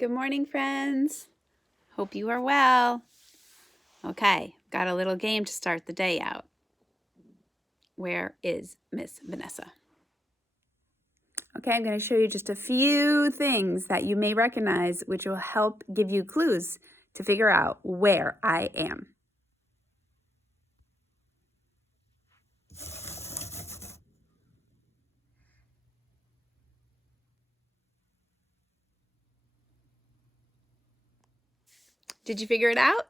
Good morning, friends. Hope you are well. Okay, got a little game to start the day out. Where is Miss Vanessa? Okay, I'm going to show you just a few things that you may recognize, which will help give you clues to figure out where I am. Did you figure it out?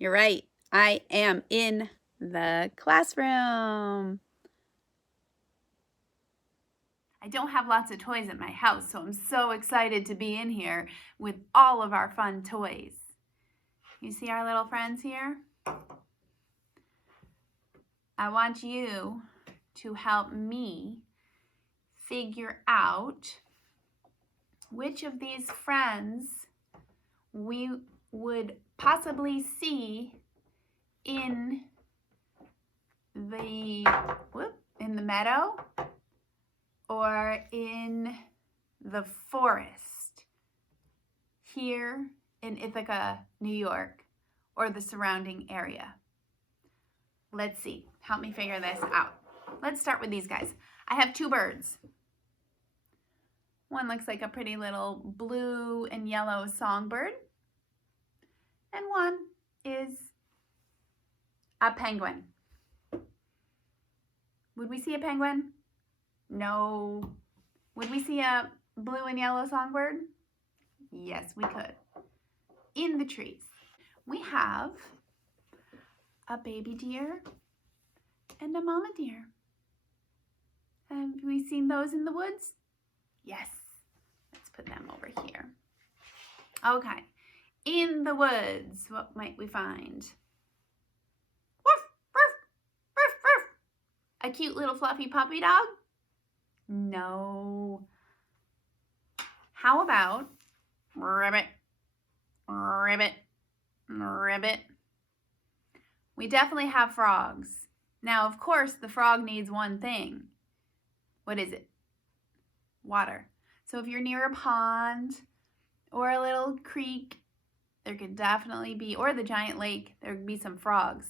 You're right. I am in the classroom. I don't have lots of toys at my house, so I'm so excited to be in here with all of our fun toys. You see our little friends here? I want you to help me figure out which of these friends we would possibly see in the meadow or in the forest here in Ithaca, New York, or the surrounding area. Let's see. Help me figure this out. Let's start with these guys. I have two birds. One looks like a pretty little blue and yellow songbird, and one is a penguin. Would we see a penguin? No. Would we see a blue and yellow songbird? Yes, we could. In the trees. We have a baby deer and a mama deer. Have we seen those in the woods? Yes. Let's put them over here. Okay. In the woods, what might we find? Woof, woof, woof, woof. A cute little fluffy puppy dog? No. How about ribbit, ribbit, ribbit? We definitely have frogs. Now, of course, the frog needs one thing. What is it? Water. So if you're near a pond or a little creek, there could definitely be, or the giant lake, there could be some frogs.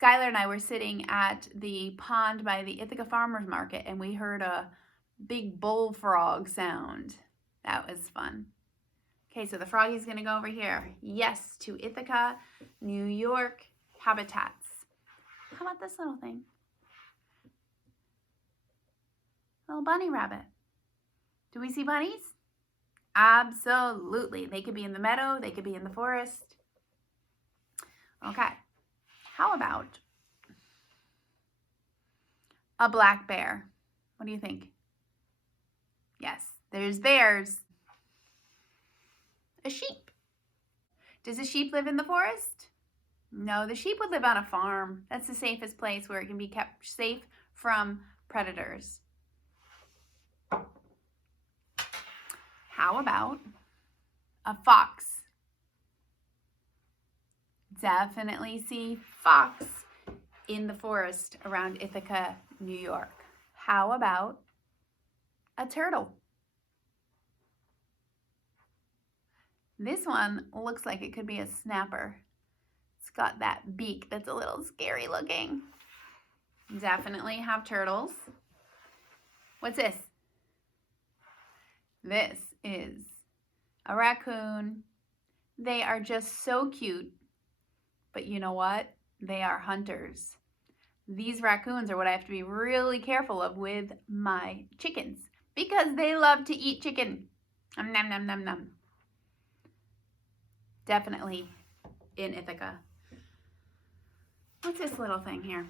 Skylar and I were sitting at the pond by the Ithaca Farmers Market, and we heard a big bullfrog sound. That was fun. Okay, so the froggy's going to go over here. Yes, to Ithaca, New York habitats. How about this little thing? Little bunny rabbit. Do we see bunnies? Absolutely. They could be in the meadow. They could be in the forest. Okay. How about a black bear? What do you think? Yes, there's bears. A sheep. Does a sheep live in the forest? No, the sheep would live on a farm. That's the safest place where it can be kept safe from predators. How about a fox? Definitely see fox in the forest around Ithaca, New York. How about a turtle? This one looks like it could be a snapper. It's got that beak that's a little scary looking. Definitely have turtles. What's this? This is a raccoon. They are just so cute, but you know what? They are hunters. These raccoons are what I have to be really careful of with my chickens because they love to eat chicken. Nom, nom, nom, nom. Definitely in Ithaca. What's this little thing here?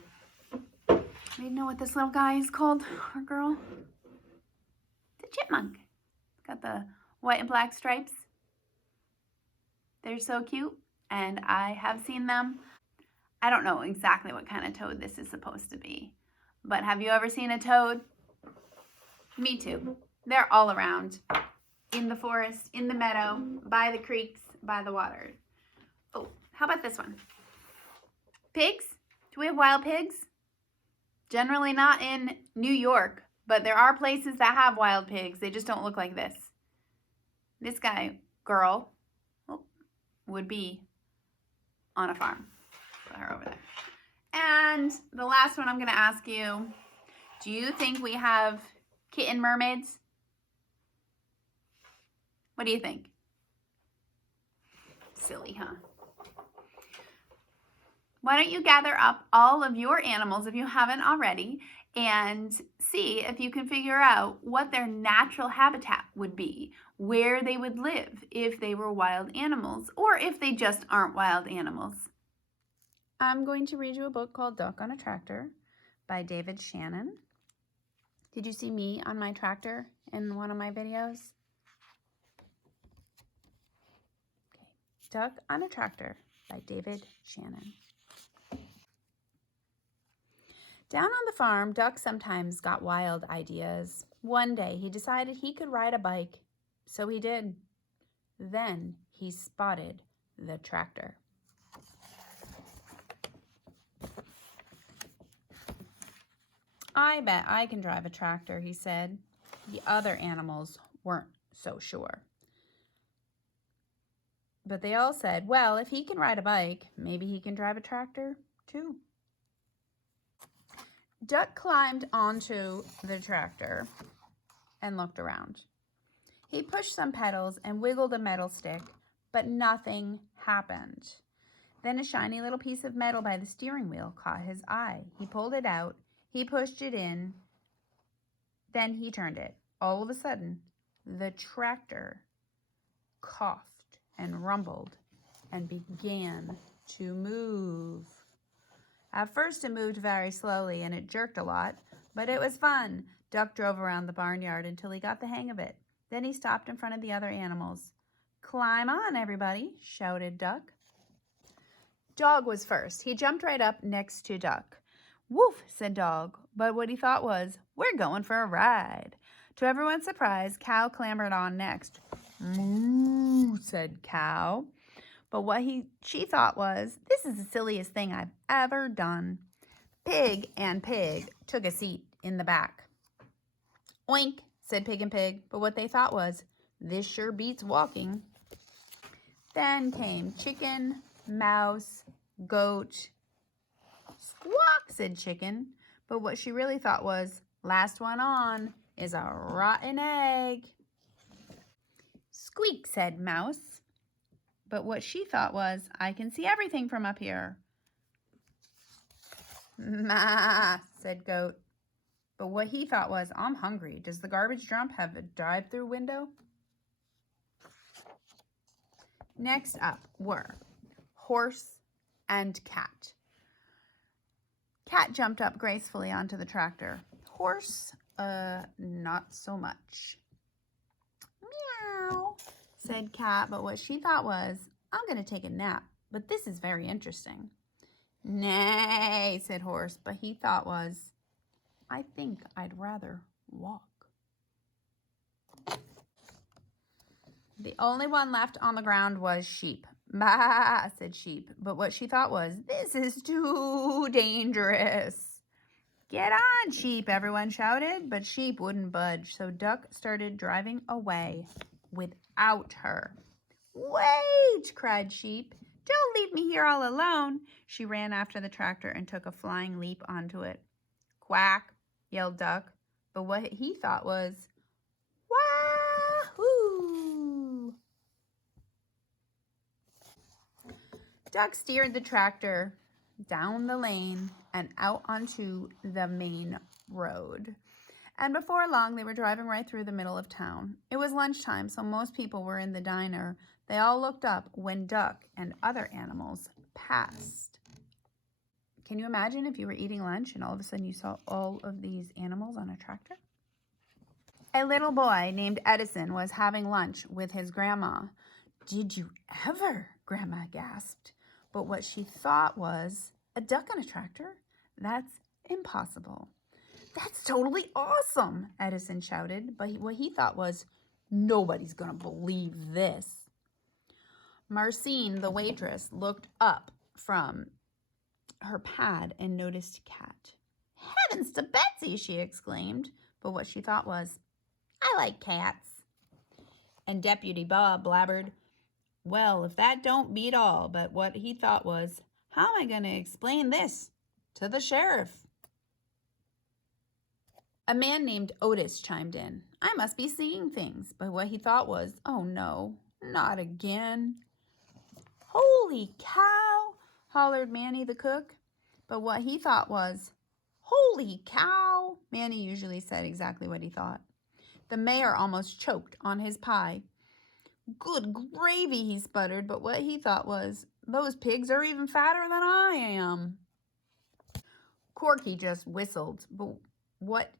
Do you know what this little guy is called, or girl? The chipmunk. Got the white and black stripes. They're so cute, and I have seen them. I don't know exactly what kind of toad this is supposed to be, but have you ever seen a toad? Me too. They're all around, in the forest, in the meadow, by the creeks, by the water. Oh, how about this one? Pigs? Do we have wild pigs? Generally not in New York, but there are places that have wild pigs. They just don't look like this. This girl, would be on a farm. Put her over there. And the last one I'm going to ask you, do you think we have kitten mermaids? What do you think? Silly, huh? Why don't you gather up all of your animals, if you haven't already, and see if you can figure out what their natural habitat would be, where they would live if they were wild animals, or if they just aren't wild animals. I'm going to read you a book called Duck on a Tractor by David Shannon. Did you see me on my tractor in one of my videos? Okay. Duck on a Tractor by David Shannon. Down on the farm, Duck sometimes got wild ideas. One day, he decided he could ride a bike, so he did. Then he spotted the tractor. I bet I can drive a tractor, he said. The other animals weren't so sure. But they all said, well, if he can ride a bike, maybe he can drive a tractor too. Duck climbed onto the tractor and looked around. He pushed some pedals and wiggled a metal stick, but nothing happened. Then a shiny little piece of metal by the steering wheel caught his eye. He pulled it out, he pushed it in, then he turned it. All of a sudden, the tractor coughed and rumbled and began to move. At first it moved very slowly and it jerked a lot, but it was fun. Duck drove around the barnyard until he got the hang of it. Then he stopped in front of the other animals. Climb on, everybody, shouted Duck. Dog was first. He jumped right up next to Duck. Woof, said Dog, but what he thought was, we're going for a ride. To everyone's surprise, Cow clambered on next. Moo, said Cow. But what she thought was, this is the silliest thing I've ever done. Pig and Pig took a seat in the back. Oink, said Pig and Pig, but what they thought was, this sure beats walking. Then came Chicken, Mouse, Goat. Squawk, said Chicken, but what she really thought was, last one on is a rotten egg. Squeak, said Mouse, but what she thought was, I can see everything from up here. Ma, said Goat, but what he thought was, I'm hungry. Does the garbage dump have a drive-through window? Next up were Horse and Cat. Cat jumped up gracefully onto the tractor. Horse, not so much. Meow, said Cat, but what she thought was, I'm going to take a nap, but this is very interesting. Nay, said Horse, but he thought was, I think I'd rather walk. The only one left on the ground was Sheep. Bah, said Sheep, but what she thought was, this is too dangerous. Get on, Sheep, everyone shouted, but Sheep wouldn't budge, so Duck started driving away without her. Wait, cried Sheep. Don't leave me here all alone. She ran after the tractor and took a flying leap onto it. Quack, yelled Duck, but what he thought was, wahoo! Duck steered the tractor down the lane and out onto the main road. And before long, they were driving right through the middle of town. It was lunchtime, so most people were in the diner. They all looked up when Duck and other animals passed. Can you imagine if you were eating lunch and all of a sudden you saw all of these animals on a tractor? A little boy named Edison was having lunch with his grandma. Did you ever? Grandma gasped. But what she thought was, a duck on a tractor? That's impossible. That's totally awesome, Edison shouted. But what he thought was, nobody's going to believe this. Marcine, the waitress, looked up from her pad and noticed Cat. Heavens to Betsy, she exclaimed. But what she thought was, I like cats. And Deputy Bob blabbered, well, if that don't beat all, but what he thought was, how am I going to explain this to the sheriff? A man named Otis chimed in. I must be seeing things, but what he thought was, oh no, not again. Holy cow, hollered Manny the cook. But what he thought was, holy cow. Manny usually said exactly what he thought. The mayor almost choked on his pie. Good gravy, he sputtered, but what he thought was, those pigs are even fatter than I am. Corky just whistled, but what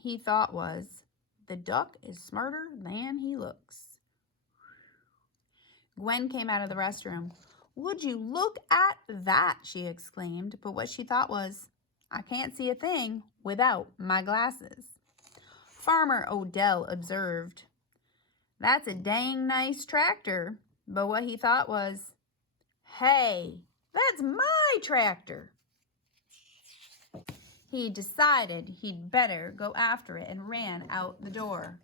he thought was, the duck is smarter than he looks. Gwen came out of the restroom. Would you look at that, she exclaimed, but what she thought was, I can't see a thing without my glasses. Farmer Odell observed, that's a dang nice tractor, but what he thought was, hey, that's my tractor. He decided he'd better go after it and ran out the door.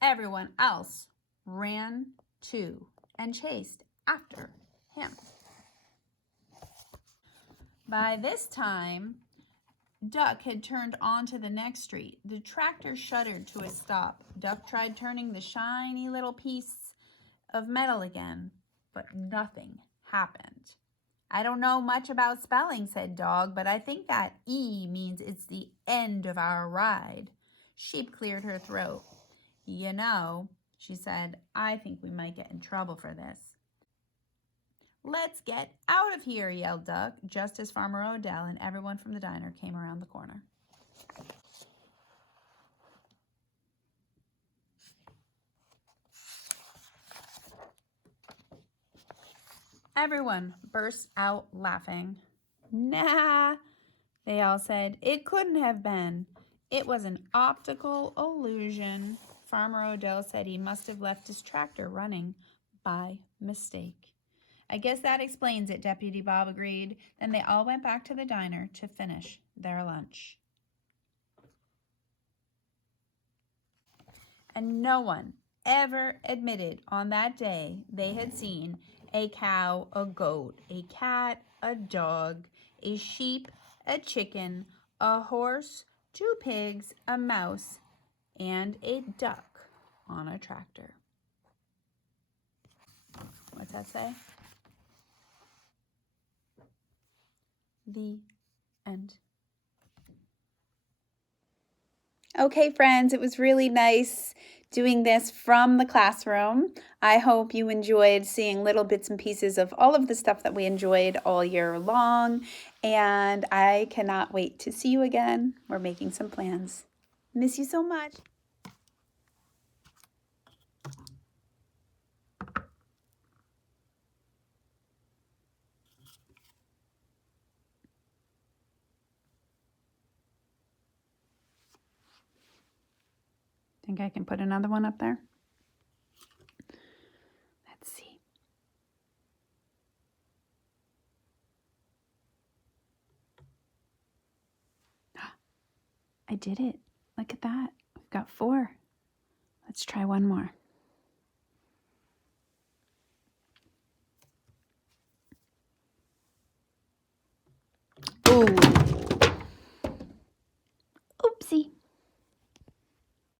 Everyone else ran too and chased after him. By this time, Duck had turned onto the next street. The tractor shuddered to a stop. Duck tried turning the shiny little piece of metal again, but nothing happened. I don't know much about spelling, said Dog, but I think that E means it's the end of our ride. Sheep cleared her throat. You know, she said, I think we might get in trouble for this. Let's get out of here, yelled Duck, just as Farmer Odell and everyone from the diner came around the corner. Everyone burst out laughing. Nah, they all said. It couldn't have been. It was an optical illusion. Farmer Odell said he must have left his tractor running by mistake. I guess that explains it, Deputy Bob agreed. Then they all went back to the diner to finish their lunch. And no one ever admitted on that day they had seen a cow, a goat, a cat, a dog, a sheep, a chicken, a horse, 2 pigs, a mouse, and a duck on a tractor. What's that say? The end. Okay, friends, it was really nice doing this from the classroom. I hope you enjoyed seeing little bits and pieces of all of the stuff that we enjoyed all year long, and I cannot wait to see you again. We're making some plans. Miss you so much. Think I can put another one up there? Let's see. I did it. Look at that. We've got 4. Let's try one more. Ooh.